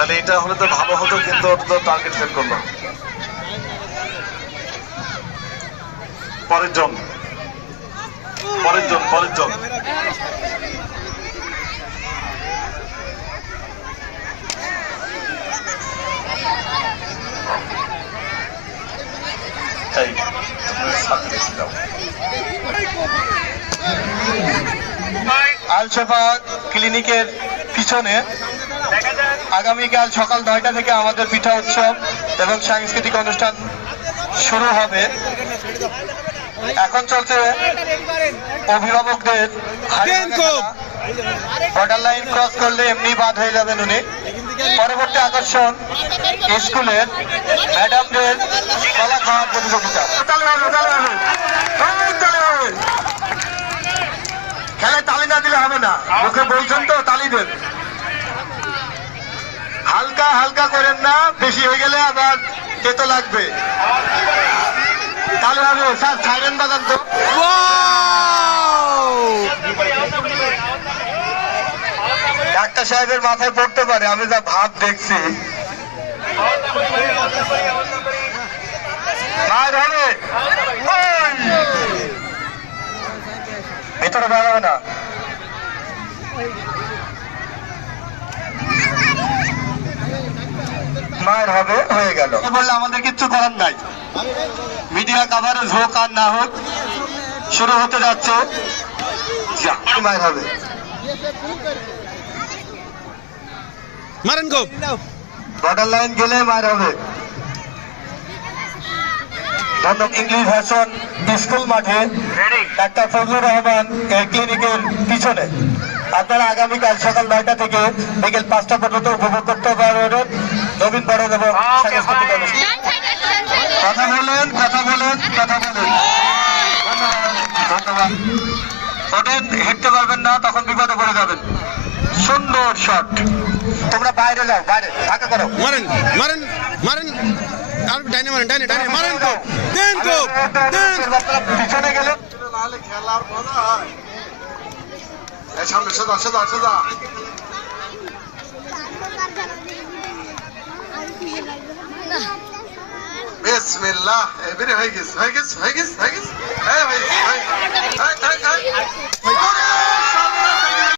তাহলে এটা হলে তো ভালো হতো, কিন্তু ওর তো টার্গেট ফেল করলো। পরের জন। আলশফা ক্লিনিকের পিছনে আগামীকাল সকাল 9টা থেকে আমাদের পিঠা উৎসব এবং সাংস্কৃতিক অনুষ্ঠান শুরু হবে। এখন চলছে অভিভাবকদের বর্ডার লাইন ক্রস করলে এমনি বাদ হয়ে যাবেন উনি। পরবর্তী আকর্ষণ স্কুলের ম্যাডামদের কলা খাওয়ার প্রতিযোগিতা। খেলায় তালি না দিলে হবে না, মুখে বলছেন তো তালি দেন। হালকা হালকা করেন না, বেশি হয়ে গেলে আবার তেতো লাগবে। তাহলে হবে স্যার সাইরেন বাজান তো। ডাক্তার সাহেবের মাথায় পড়তে পারে, আমি যা ভাব দেখছি। মায়ের হবে ভেতরে বেরোবে না। মায়ের হবে, হয়ে গেল। বললে আমাদের কিচ্ছু করার নাই। মিডিয়া কাভারেজ হোক আর না হোক, শুরু হতে যাচ্ছে। মায়ের হবে, মারেন গো। বর্ডার লাইন গেলে মায়ের হবে। ইংলিশ ভার্সন স্কুল মাঠে ডাক্তার ফজলুর রহমান এর ক্লিনিকের পিছনে আপনারা আগামীকাল সকাল 9টা থেকে বিকেল 5টা পর্যন্ত উপভোগ করতে পারবেন নবীন বরণ এবং সাংস্কৃতিক অনুষ্ঠান। কথা বলেন। ধন্যবাদ। ওঠেন, হেঁটতে পারবেন না, তখন বিপদে পড়ে যাবেন। সুন্দর শট। তোমরা বাইরে যাও, বাইরে ফাঁকা করো। মারেন আর ডাইনে মারেন গো। দেন পিছনে গেলে খেলার মজা হয়। সামনে সোজা। বিসমিল্লাহ। এবারে হয়ে গেছে।